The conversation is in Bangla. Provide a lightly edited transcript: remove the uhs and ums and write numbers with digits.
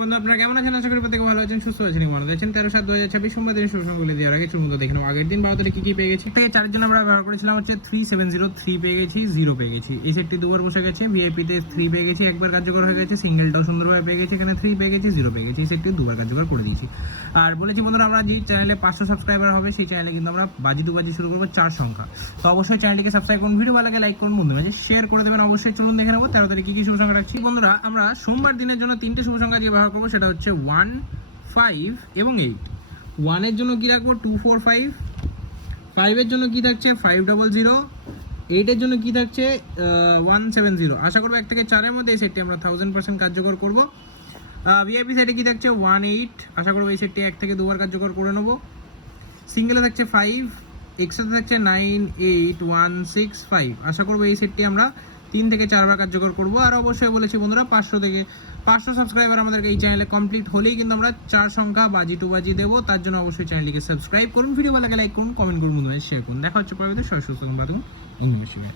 বন্ধু আপনারা কেমন আছেন? আশা করি প্রত্যেকে ভালো আছেন, সুস্থ আছেন। মনে আছেন 13/7/2026 সোমবার দিন শুভ বলে দেওয়ার আগে চলুন দেখে নেব আগের দিন 12 তারিখে কি পেয়ে গেছি। থেকে 4 জন আমরা ব্যবহার করেছিলাম হচ্ছে 3703 পেয়ে গেছি, 0 পেয়ে গেছি। এই সেটটি দুবার বসে গেছে। ভিআইপি তে 3 পেয়ে গেছি, একবার কার্যকর হয়ে গেছে। সিঙ্গেলটাও সুন্দরভাবে পেয়ে গেছি, এখানে 3 পেয়ে গেছি, 0 পেয়ে গেছি। এই সেটটি দুবার কার্যকর করে দিয়েছি। আর বলেছি বন্ধুরা আমরা যে চ্যানেলে 500 সাবস্ক্রাইবার হবে সেই চ্যানেলে কিন্তু আমরা বাজি দুবাজি শুরু করবো 4 সংখ্যা। তো অবশ্যই চ্যানেলটিকে সাবস্ক্রাইব করুন, ভিডিও ভালো লাগে লাইক করুন, বন্ধু মাঝে শেয়ার করে দেবেন। অবশ্যই চলুন দেখে নেবো 13 তারিখে কি শুভ সংখ্যা রাখছি। বন্ধুরা আমরা সোমবার দিনের জন্য 3টে শুভ সংখ্যা দিয়ে ব্যবহার করবো, সেটা হচ্ছে 1, 5 এবং 8। 1 এর জন্য কি রাখবো 245, 5 এর জন্য কি থাকছে 500, 8 এর জন্য কি থাকছে 170। আশা করবো 1 থেকে 4 এর মধ্যে এই সেটটি আমরা 1000% কার্যকর করবো। ভিআইপি সাইডে কি থাকছে 18, আশা করবো এই সেটটি 1 থেকে 2বার কার্যকর করে নেবো। সিঙ্গেলে থাকছে 5, এক্সট্রা থাকছে 98165। আশা করবো এই সেটটি আমরা 3 থেকে 4বার কার্যকর করবো। আর অবশ্যই বলেছি বন্ধুরা 500 সাবস্ক্রাইবার আমাদেরকে এই চ্যানেলে কমপ্লিট হলেই কিন্তু আমরা 4 সংখ্যা বাজি টু বাজি দেবো। তার জন্য অবশ্যই চ্যানেলটিকে সাবস্ক্রাইব করুন, ভিডিও ভালো লাগে লাইক করুন, কমেন্ট করুন, বন্ধুদের শেয়ার করুন। দেখা হচ্ছে পরবর্তী সুস্থ বাদুন অন্য বিষয়ে।